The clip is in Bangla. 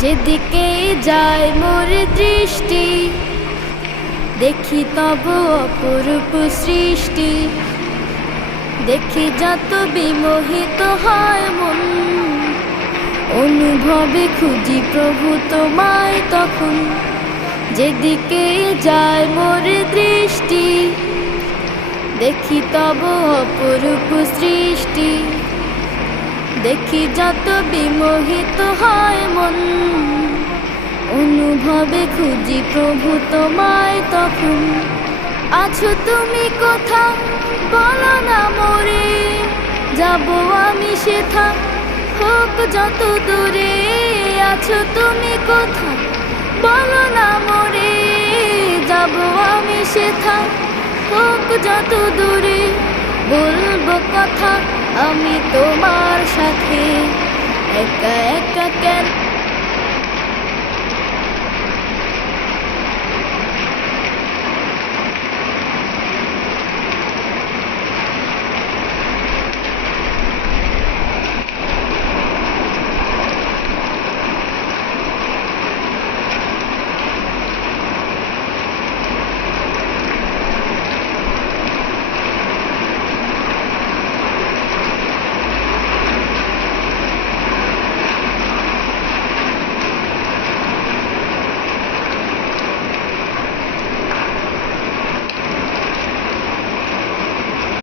যেদিকে যায় মোর দৃষ্টি, দেখি তব অপরূপ সৃষ্টি। দেখি যত বিমোহিত হয় মন, অনুভবে খুঁজি প্রভু তোমায় তখন। যেদিকে যায় মোর দৃষ্টি, দেখি তব অপরূপ সৃষ্টি। দেখি যত বিমোহিত হয় মন, অনুভবে খুঁজি প্রভু তোমায় তখন। আছো তুমি কোথা বলো না মোরে, যাব আমি সেথা হোক যত দূরে। আছো তুমি কোথা বলো না মোরে, যাব আমি সেথা হোক যত দূরে। বলবো কথা আমি তোমার সাথে, একা একা কেন